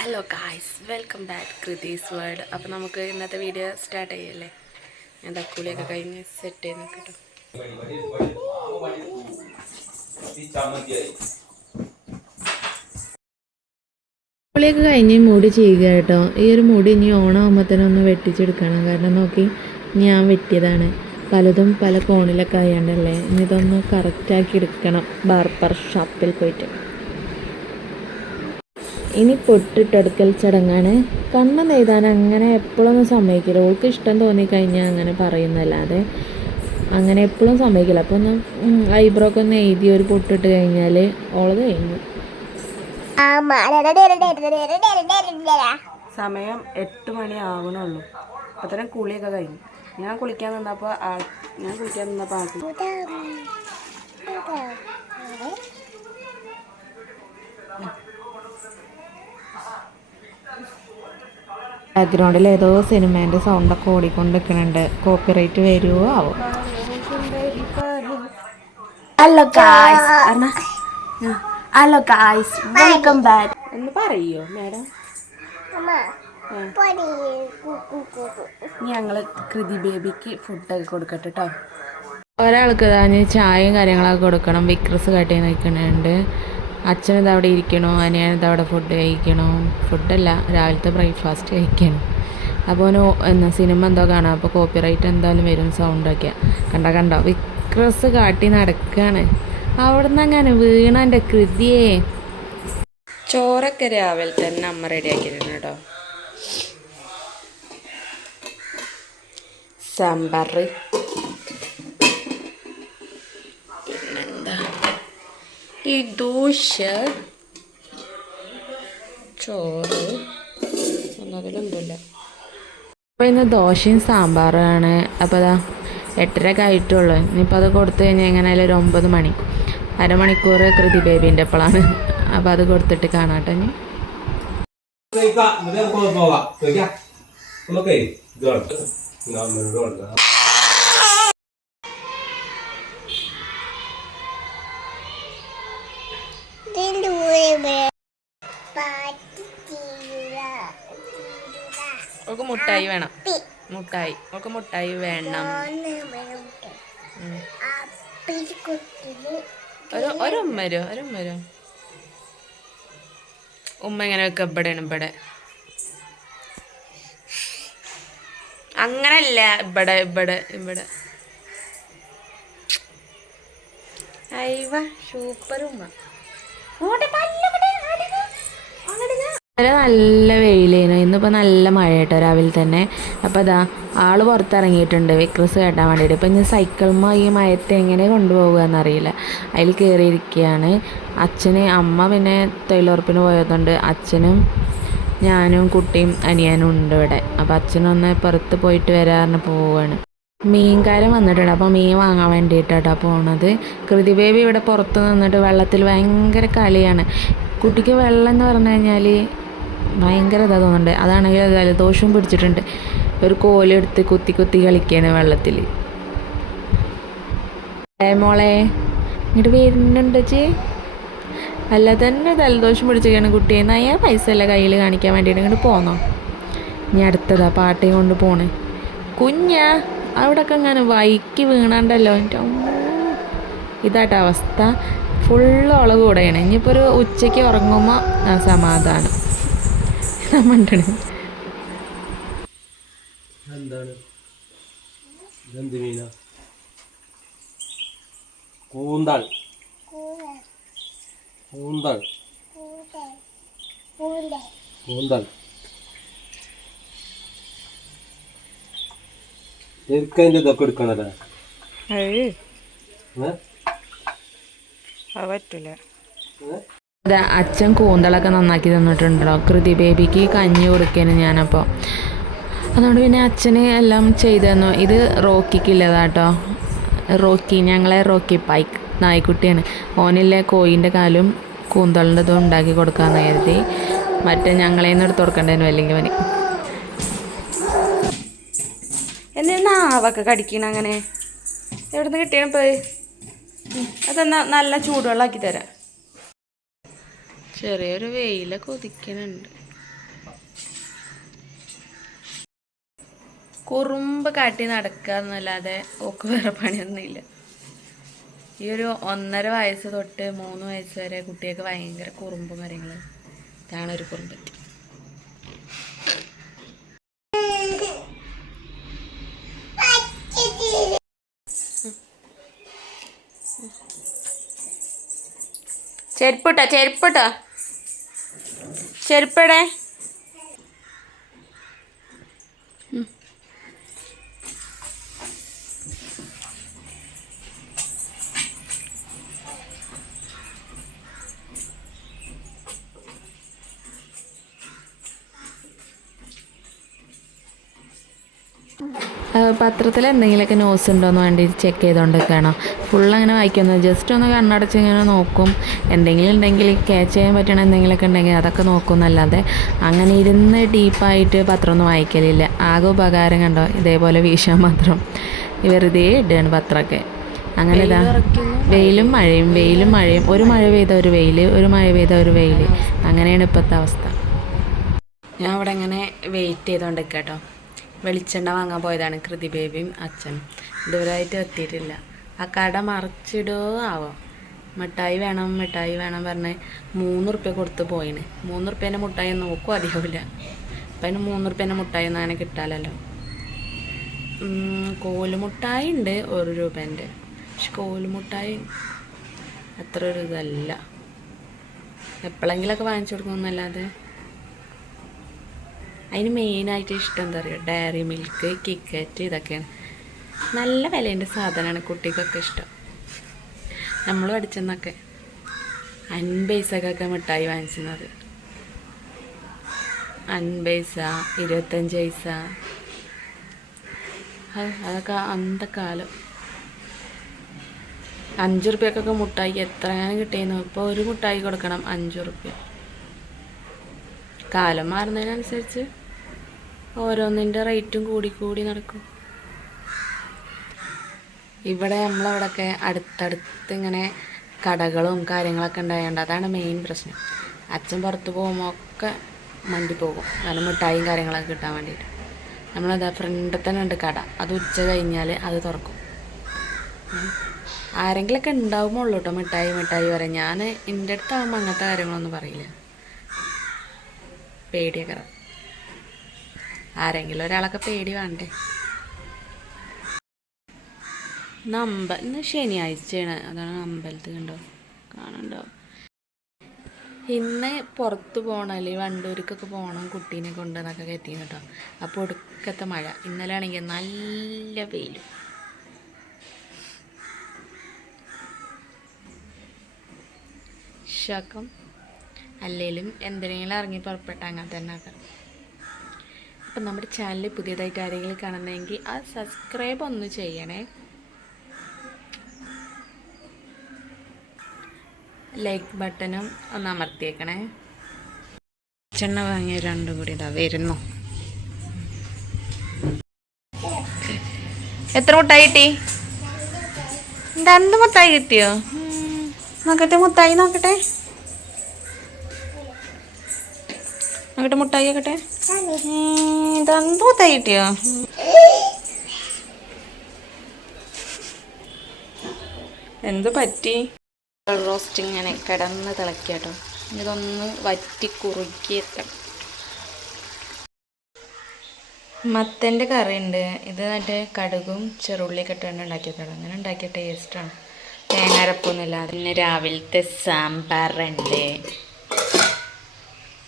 Hello guys welcome back Krithi's world അപ്പോൾ നമുക്ക് ഇന്നത്തെ വീഡിയോ സ്റ്റാർട്ട് ചെയ്യല്ലേ? ഞാൻ തക്കൂലിയൊക്കെ കഴിഞ്ഞ് സെറ്റ് ചെയ്ത് കേട്ടോ കുളിയൊക്കെ കഴിഞ്ഞ് മുടി ചെയ്യുക കേട്ടോ. ഈ ഒരു മുടി ഇനി ഓണാകുമ്പോഴത്തേനൊന്ന് വെട്ടിച്ചെടുക്കണം. കാരണം നോക്കി ഞാൻ വെട്ടിയതാണ്. പലതും പല കോണിലൊക്കെ ആയാണ്ടല്ലേ ഇനി ഇതൊന്ന് കറക്റ്റാക്കി എടുക്കണം. ബാർബർ ഷോപ്പിൽ പോയിട്ട്. ഇനി പൊട്ടിട്ടെടുക്കൽ ചടങ്ങാണ് കണ്ണ നെയ്താൻ അങ്ങനെ എപ്പോഴൊന്നും സമ്മതിക്കില്ല ഓൾക്ക് ഇഷ്ടം തോന്നിക്കഴിഞ്ഞാൽ അങ്ങനെ പറയുന്നല്ലാതെ അങ്ങനെ എപ്പോഴും സമ്മതിക്കില്ല അപ്പോൾ ഒന്ന് ഐബ്രോ ഒക്കെ ഒന്ന് എഴുതി ഒരു പൊട്ടിട്ട് കഴിഞ്ഞാൽ ഓളത് കഴിഞ്ഞു സമയം എട്ട് മണി ആവണുള്ളൂ അത്രയും തന്നെ കുളിയൊക്കെ കഴിഞ്ഞു ഞാൻ കുളിക്കാൻ നിന്നപ്പോൾ ആ ഞാൻ കുളിക്കാൻ നിന്നപ്പോൾ ആൾക്ക് ബാക്ക്ഗ്രൗണ്ടിൽ ഏതോ സിനിമേന്റെ സൗണ്ടൊക്കെ ഓടിക്കൊണ്ട് നിൽക്കുന്നുണ്ട് കോപ്പിറൈറ്റ് വരുമോ ആവും? Hello guys hello guys welcome back എന്ന് പറയോ മാഡം? ഞങ്ങൾ കൃതി ബേബിക്ക് ഫുഡൊക്കെ കൊടുക്കട്ടെ കേട്ടോ ഒരാൾക്ക് ഞാൻ ചായയും കാര്യങ്ങളൊക്കെ കൊടുക്കണം. വിക്രസ് കട്ടി നിൽക്കുന്നുണ്ട്. ഇതവിടെ അവിടെ ഇരിക്കണോ? അനിയൻ ഇത് അവിടെ ഫുഡ് കഴിക്കണോ? ഫുഡല്ല രാവിലത്തെ ബ്രേക്ക്ഫാസ്റ്റ് കഴിക്കണം. അപ്പോൾ ഓന് എന്നാ സിനിമ എന്തോ കാണാം. അപ്പോൾ കോപ്പിറൈറ്റ് എന്തായാലും വരും സൗണ്ടൊക്കെ കണ്ട കണ്ടോ? വിക്രസ് കാട്ടി നടക്കുകയാണ് അവിടെ നിന്ന് അങ്ങനെ വീണ എന്റെ കൃതിയേ. ചോറൊക്കെ രാവിലെ തന്നെ അമ്മ റെഡിയാക്കിയിരുന്നു കേട്ടോ. സാമ്പാർ ഈ ദോശ ചോറ് ഒന്നതിലൊന്നുമില്ല അപ്പോൾ ഇന്ന് ദോശയും സാമ്പാറുമാണ് അപ്പോൾ അതാ എട്ടരക്ക് ആയിട്ടുള്ളൂ ഇനിയിപ്പോൾ അത് കൊടുത്തു കഴിഞ്ഞാൽ എങ്ങനെയായാലും ഒരു ഒമ്പത് മണി അരമണിക്കൂർ കൃതി ബേബീന്റെ അപ്പോഴാണ് അപ്പോൾ അത് കൊടുത്തിട്ട് കാണാട്ടെ എന്നിട്ട് നമുക്ക് ഇതുണ്ട് നമ്മളുണ്ട് നമുക്ക് മുട്ടായി വേണം മുട്ടായി നമുക്ക് മുട്ടായി വേണം. ഒരു ഒരു ഉമ്മ വരും ഉമ്മ ഇങ്ങനെ വെക്കുക ഇവിടെയാണ് ഇവിടെ അങ്ങനല്ല ഇവിടെ ഇവിടെ ഇവിടെ സൂപ്പർ ഉമ്മ അങ്ങോട്ട്. ആടുക. ഇന്നലെ നല്ല വെയിലേനു. ഇന്നിപ്പോൾ നല്ല മഴ കേട്ടോ രാവിലെ തന്നെ. അപ്പോൾ അതാ ആൾ പുറത്തിറങ്ങിയിട്ടുണ്ട്. വിക്രസ് കേട്ടാൻ വേണ്ടിയിട്ട്. ഇപ്പം ഞാൻ സൈക്കിളുമ്പോൾ ഈ മയത്തെ എങ്ങനെ കൊണ്ടുപോകുക എന്നറിയില്ല അതിൽ കയറിയിരിക്കുകയാണ് അച്ഛന് അമ്മ പിന്നെ തൊഴിലുറപ്പിന് പോയതുകൊണ്ട് അച്ഛനും ഞാനും കുട്ടിയും അനിയനും ഉണ്ട് ഇവിടെ. അപ്പോൾ അച്ഛനൊന്ന് പുറത്ത് പോയിട്ട് വരാറിന് പോവുകയാണ് മീൻകാരൻ വന്നിട്ടുണ്ട്. അപ്പോൾ മീൻ വാങ്ങാൻ വേണ്ടിയിട്ടാണ് പോണത്. കൃതി ബേബി ഇവിടെ പുറത്ത് നിന്നിട്ട് വെള്ളത്തിൽ ഭയങ്കര കളിയാണ്. കുട്ടിക്ക് വെള്ളം എന്ന് പറഞ്ഞു കഴിഞ്ഞാൽ ഭയങ്കര ഇതാ തോന്നുന്നുണ്ട്. അതാണെങ്കിൽ ജലദോഷവും പിടിച്ചിട്ടുണ്ട്. ഒരു കോലെടുത്ത് കുത്തി കുത്തി കളിക്കുകയാണ് വെള്ളത്തിൽ മോളെ ഇങ്ങോട്ട് വരുന്നുണ്ട് ചേ അല്ല തന്നെ ജലദോഷം പിടിച്ചിരിക്കുകയാണ് കുട്ടിയെ നയ പൈസ അല്ല കയ്യിൽ കാണിക്കാൻ വേണ്ടിയിട്ട് ഇങ്ങോട്ട് പോന്നോ? ഇനി അടുത്തതാ പാട്ടി കൊണ്ട് പോണ്. കുഞ്ഞാ അവിടെയൊക്കെ ഇങ്ങനെ വൈക്ക് വീണാണ്ടല്ലോ? എന്റെ. ഇതാട്ടോ അവസ്ഥ. ഫുള്ള് ഓളെ കൂടെയാണ്. ഇനിയിപ്പോൾ ഒരു ഉച്ചയ്ക്ക് ഉറങ്ങുമ്പോൾ സമാധാനം. നമ്മണ്ടണ് എന്താണ് ഇതെന്ത് മീന? കൂന്തൾ. കൂന്തൾ. കൂന്തൾ. എനിക്കതിന്റെ ഇതൊക്കെ എടുക്കണല്ലേ? പറ്റൂല. അച്ഛൻ കൂന്തളൊക്കെ നന്നാക്കി തന്നിട്ടുണ്ടല്ലോ. കൃതി ബേബിക്ക് കഞ്ഞി കൊടുക്കേന് ഞാനപ്പോൾ അതുകൊണ്ട് പിന്നെ അച്ഛന് എല്ലാം ചെയ്തു തന്നു. ഇത് റോക്കിക്കില്ലതാട്ടോ റോക്കി ഞങ്ങളെ റോക്കി പൈക്ക് നായ്ക്കുട്ടിയാണ്. ഓനില്ലേ കോയിന്റെ കാലും കൂന്തളിന്റെ ഇതും ഉണ്ടാക്കി കൊടുക്കാമെന്ന് കരുതി. മറ്റേ ഞങ്ങളെ നിന്ന് എടുത്ത് കൊടുക്കണ്ടേനു അല്ലെങ്കിൽ അവന് എന്നെ നാവൊക്കെ കടിക്കണം അങ്ങനെ. നിന്ന് കിട്ടിയാണ് പോയി അതെന്നാ നല്ല ചൂടുവെള്ളമാക്കി തരാം. ചെറിയൊരു വെയിലൊക്കെ ഉദിക്കുന്നുണ്ട് കുറുമ്പ് കാട്ടി നടക്കുക എന്നല്ലാതെ ഓക്ക് വേറെ പണിയൊന്നുമില്ല. ഈ ഒരു ഒന്നര വയസ്സ് തൊട്ട് മൂന്ന് വയസ്സ് വരെ കുട്ടികൾക്ക് ഭയങ്കര കുറുമ്പ് കാര്യങ്ങൾ ഇതാണ് ഒരു കുറുമ്പത്തി ചെരുപ്പിട്ടോ ചെരുപ്പിട്ടോ ചെരുപ്പടെ. പത്രത്തിൽ എന്തെങ്കിലുമൊക്കെ ന്യൂസ് ഉണ്ടോയെന്ന് വേണ്ടി ചെക്ക് ചെയ്തുകൊണ്ടൊക്കെയാണോ ഫുൾ അങ്ങനെ വായിക്കുന്നത് ജസ്റ്റ് ഒന്ന് കണ്ണടച്ച് ഇങ്ങനെ നോക്കും. എന്തെങ്കിലും ഉണ്ടെങ്കിൽ ക്യാച്ച് ചെയ്യാൻ പറ്റണ എന്തെങ്കിലുമൊക്കെ ഉണ്ടെങ്കിൽ അതൊക്കെ നോക്കും എന്നല്ലാതെ അങ്ങനെ ഇരുന്ന് ഡീപ്പായിട്ട് പത്രമൊന്നും വായിക്കലില്ല. ആകെ ഉപകാരം കണ്ടോ? ഇതേപോലെ വീശാൻ മാത്രം. വെറുതെ ഇടുകയാണ് പത്രമൊക്കെ. അങ്ങനെ ഇതാ. വെയിലും മഴയും വെയിലും മഴയും. ഒരു മഴ പെയ്ത ഒരു വെയിൽ ഒരു മഴ പെയ്ത ഒരു വെയിൽ അങ്ങനെയാണ് ഇപ്പോഴത്തെ അവസ്ഥ. ഞാൻ ഇവിടെ ഇങ്ങനെ വെയിറ്റ് ചെയ്തോണ്ടിരിക്കുക കേട്ടോ വെളിച്ചെണ്ണ വാങ്ങാൻ പോയതാണ് കൃതി ബേബിയും അച്ഛനും ഇതുവരെയായിട്ട് എത്തിയിട്ടില്ല. ആ കട മറിച്ചിടോ ആവോ? മിഠായി വേണം മിഠായി വേണം പറഞ്ഞ് മൂന്ന് റുപ്യ കൊടുത്ത് പോയിന്. മൂന്ന് റുപ്യേന്റെ മുട്ടായി നോക്കും അധികമില്ല അപ്പം അതിന് മൂന്ന് റുപ്യേന്റെ മുട്ടായി ഒന്നും അങ്ങനെ കിട്ടാലല്ലോ കോലുമുട്ടായി ഉണ്ട് ഒരു രൂപേന്റെ. പക്ഷെ കോലുമുട്ടായി അത്ര ഒരു ഇതല്ല. എപ്പോഴെങ്കിലൊക്കെ വാങ്ങിച്ചു കൊടുക്കുന്നല്ലാതെ അതിന് മെയിനായിട്ട് ഇഷ്ടം എന്താ പറയുക ഡയറി മിൽക്ക് കിക്കറ്റ് ഇതൊക്കെയാണ്. നല്ല വിലേന്റെ സാധനമാണ് കുട്ടിക്കൊക്കെ ഇഷ്ടം. നമ്മൾ പഠിച്ചെന്നൊക്കെ. അൻപൈസക്കൊക്കെ മിഠായി വാങ്ങിച്ചിരുന്നത് അൻപൈസ ഇരുപത്തഞ്ച് പൈസ. അതൊക്കെ അന്ത കാലം അഞ്ച് റുപ്യക്കൊക്കെ മുട്ടായി എത്രയാണ് കിട്ടിയെന്ന്. ഇപ്പോൾ ഒരു മുട്ടായി കൊടുക്കണം അഞ്ച് റുപ്യ. കാലം മാറുന്നതിനനുസരിച്ച് ഓരോന്നിന്റെ റേറ്റും കൂടി കൂടി നടക്കും. ഇവിടെ നമ്മളവിടെയൊക്കെ അടുത്തടുത്ത് ഇങ്ങനെ കടകളും കാര്യങ്ങളൊക്കെ ഉണ്ടായതുകൊണ്ട് അതാണ് മെയിൻ പ്രശ്നം. അച്ഛൻ പുറത്ത് പോകുമ്പോൾ ഒക്കെ മണ്ടി പോകും. കാരണം മിഠായിയും കാര്യങ്ങളൊക്കെ കിട്ടാൻ വേണ്ടിയിട്ട്. നമ്മളതാ ഫ്രണ്ടിൽ തന്നെ ഉണ്ട് കട. അത് ഉച്ച കഴിഞ്ഞാൽ അത് തുറക്കും. ആരെങ്കിലൊക്കെ ഉണ്ടാവുമ്പോൾ ഉള്ളു കേട്ടോ മിഠായി മിഠായി പറയാം ഞാൻ എന്റെ അടുത്താകുമ്പോൾ അങ്ങനത്തെ കാര്യങ്ങളൊന്നും പറയില്ല. പേടിയൊക്കെ ആരെങ്കിലും ഒരാളൊക്കെ പേടി വേണ്ടേ? ഇന്ന് അമ്പ ഇന്ന് ശനിയാഴ്ചയാണ്. അതാണ് അമ്പലത്തിൽ കണ്ടോ? കാണണ്ടോ? ഇന്ന് പുറത്ത് പോകണം അല്ലെങ്കിൽ വണ്ടൂർക്കൊക്കെ പോകണം കുട്ടീനെ കൊണ്ട് എന്നൊക്കെ കെത്തി കേട്ടോ. അപ്പോൾ ഒടുക്കത്തെ മഴ. ഇന്നലെ ആണെങ്കിൽ നല്ല വെയിൽ ശകം. അല്ലെങ്കിലും എന്തിനെങ്കിലും ഇറങ്ങി പുറപ്പെട്ട അങ്ങനെ തന്നെ ആക്കണം അപ്പം നമ്മുടെ ചാനൽ പുതിയതായിട്ട് ആരെങ്കിലും കാണുന്നതെങ്കിൽ ആ സബ്സ്ക്രൈബ് ഒന്ന് ചെയ്യണേ. ലൈക്ക് ബട്ടണും ഒന്ന് അമർത്തിയേക്കണേ. ചെണ്ണ വാങ്ങിയ രണ്ടും കൂടി ഇതാ വരുന്നു. എത്ര മുട്ടായി കിട്ടി? രണ്ട് മുട്ടായി കിട്ടിയോ? നോക്കട്ടെ മുട്ടായി നോക്കട്ടെ. നോക്കട്ടെ മുട്ടായി ആക്കട്ടെ ഇതെന്തോ മുട്ടായി കിട്ടിയോ എന്ത് പറ്റി? റോസ്റ്റ് ഇങ്ങനെ കിടന്ന് തിളക്കിയാട്ടോ ഇതൊന്ന് വറ്റി കുറുക്കി എത്തണം മത്തന്റെ കറി ഉണ്ട് ഇത് മറ്റേ കടുകും ചെറുള്ളിയൊക്കെ തന്നെ ഉണ്ടാക്കിയതാണ് അങ്ങനെ ഉണ്ടാക്കിയ ടേസ്റ്റാണ് തേങ്ങാരപ്പൊന്നുമില്ല പിന്നെ രാവിലത്തെ സാമ്പാറുണ്ട്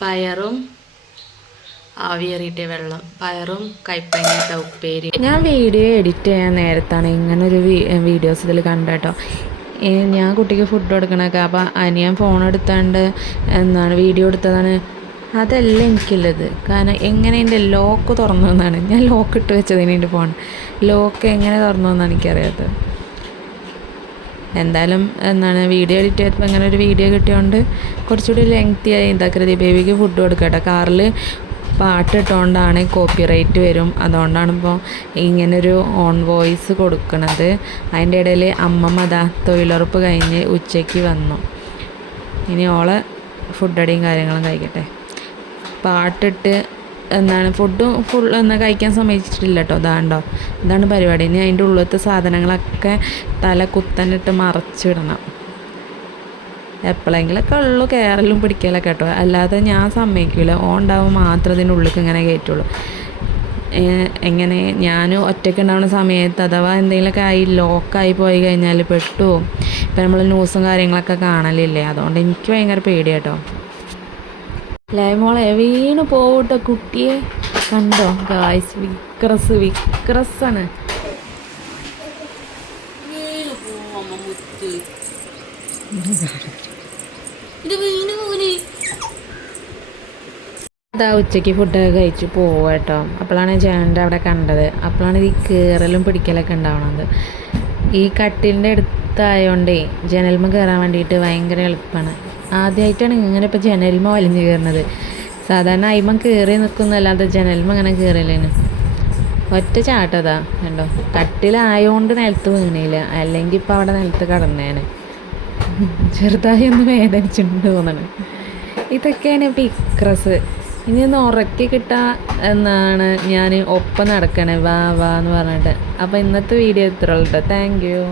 പയറും ആവിയേറിയിട്ട വെള്ളം. പയറും കൈപ്പങ്ങിട്ട ഉപ്പേരി. ഞാൻ വീഡിയോ എഡിറ്റ് ചെയ്യാൻ നേരത്താണ് ഇങ്ങനെ ഒരു വീഡിയോസ് ഇതിൽ കണ്ടോ ഞാൻ കുട്ടിക്ക് ഫുഡ് കൊടുക്കണൊക്കെ അപ്പോൾ അനിയൻ ഫോൺ എടുത്താണ്ട് എന്താണ് വീഡിയോ എടുത്തതാണ്. അതല്ല എനിക്കുള്ളത്. കാരണം എങ്ങനെ എന്റെ ലോക്ക് തുറന്നു എന്നാണ്. ഞാൻ ലോക്ക് ഇട്ട് വെച്ചതിന് എന്റെ ഫോൺ ലോക്ക് എങ്ങനെ തുറന്നു എന്നാണ് എനിക്കറിയാത്തത്. എന്തായാലും എന്താണ് വീഡിയോ എഡിറ്റ് ചെയ്തപ്പോൾ ഇങ്ങനെ ഒരു വീഡിയോ കിട്ടിയതുകൊണ്ട് കുറച്ചുകൂടി ലെങ്തി ആയി എന്താക്കരുത്. ബേബിക്ക് ഫുഡ് കൊടുക്കട്ടെ. കാറിൽ പാട്ട് കോപ്പി റൈറ്റ് വരും. അതുകൊണ്ടാണ് ഇപ്പോൾ ഇങ്ങനൊരു ഓൺ വോയിസ് കൊടുക്കുന്നത് അതിന്റെ ഇടയിൽ അമ്മ മത തൊഴിലുറപ്പ് കഴിഞ്ഞ് ഉച്ചയ്ക്ക് വന്നു. ഇനി ഓളെ ഫുഡടിയും കാര്യങ്ങളും കഴിക്കട്ടെ. പാട്ടിട്ട് എന്താണ് ഫുഡും ഫുൾ എന്നാൽ കഴിക്കാൻ സമ്മതിച്ചിട്ടില്ല കേട്ടോ ഇതാണ്ടോ. ഇതാണ് പരിപാടി. ഇനി അതിന്റെ ഉള്ളിലത്തെ സാധനങ്ങളൊക്കെ തല കുത്തനിട്ട് മറച്ചിടണം. എപ്പോഴെങ്കിലൊക്കെ ഉള്ളു കയറലും പിടിക്കലൊക്കെ കേട്ടോ. അല്ലാതെ ഞാൻ സമ്മതിക്കില്ല ഓൺ ഉണ്ടാവും മാത്രം ഇതിന്റെ ഉള്ളിലേക്ക് ഇങ്ങനെ കയറ്റുള്ളൂ എങ്ങനെ ഞാൻ ഒറ്റയ്ക്ക് ഉണ്ടാവുന്ന സമയത്ത് അഥവാ എന്തെങ്കിലുമൊക്കെ ആയി ലോക്കായി പോയി കഴിഞ്ഞാൽ പെട്ടു. ഇപ്പം നമ്മൾ ന്യൂസും കാര്യങ്ങളൊക്കെ കാണലില്ലേ? അതുകൊണ്ട് എനിക്ക് ഭയങ്കര ലൈ മോളെ? വീണ് പോവട്ടോ കുട്ടിയെ? കണ്ടോ? ഗായ്സ് വിക്രസ് വിക്രസാണ്. അതാ ഉച്ചയ്ക്ക് ഫുഡൊക്കെ കഴിച്ച് പോവുക കേട്ടോ. അപ്പോഴാണ് ചേട്ടന്റെ അവിടെ കണ്ടത്. അപ്പോഴാണ് ഈ കയറലും പിടിക്കലൊക്കെ ഉണ്ടാവണത്. ഈ കട്ടിലിന്റെ അടുത്തായതുകൊണ്ടേ ജനൽമ കയറാൻ വേണ്ടിയിട്ട് ഭയങ്കര എളുപ്പമാണ് ആദ്യമായിട്ടാണ് ഇങ്ങനെ ഇപ്പോൾ ജനൽമ വലിഞ്ഞു കയറുന്നത് സാധാരണ അയിമ കയറി നിൽക്കുന്നല്ലാതെ ജനൽമ ഇങ്ങനെ കയറലേന് ഒറ്റ ചാട്ടതാ കണ്ടോ? കട്ടിലായതുകൊണ്ട് നിലത്ത് വീണില്ല. അല്ലെങ്കിൽ ഇപ്പോൾ അവിടെ നിലത്ത് കടന്നേനെ. ചെറുതായി ഒന്ന് വേദനിച്ചിട്ടുണ്ട് തോന്നണം. ഇതൊക്കെയാണ് പിക്രസ് ഇനി ഒന്ന് ഉറക്കി കിട്ടുക എന്നാണ് ഞാൻ ഒപ്പം നടക്കണേ. വാ വാ എന്ന് പറഞ്ഞിട്ട്. അപ്പോൾ ഇന്നത്തെ വീഡിയോ ഇത്ര ഉള്ളൂ താങ്ക് യു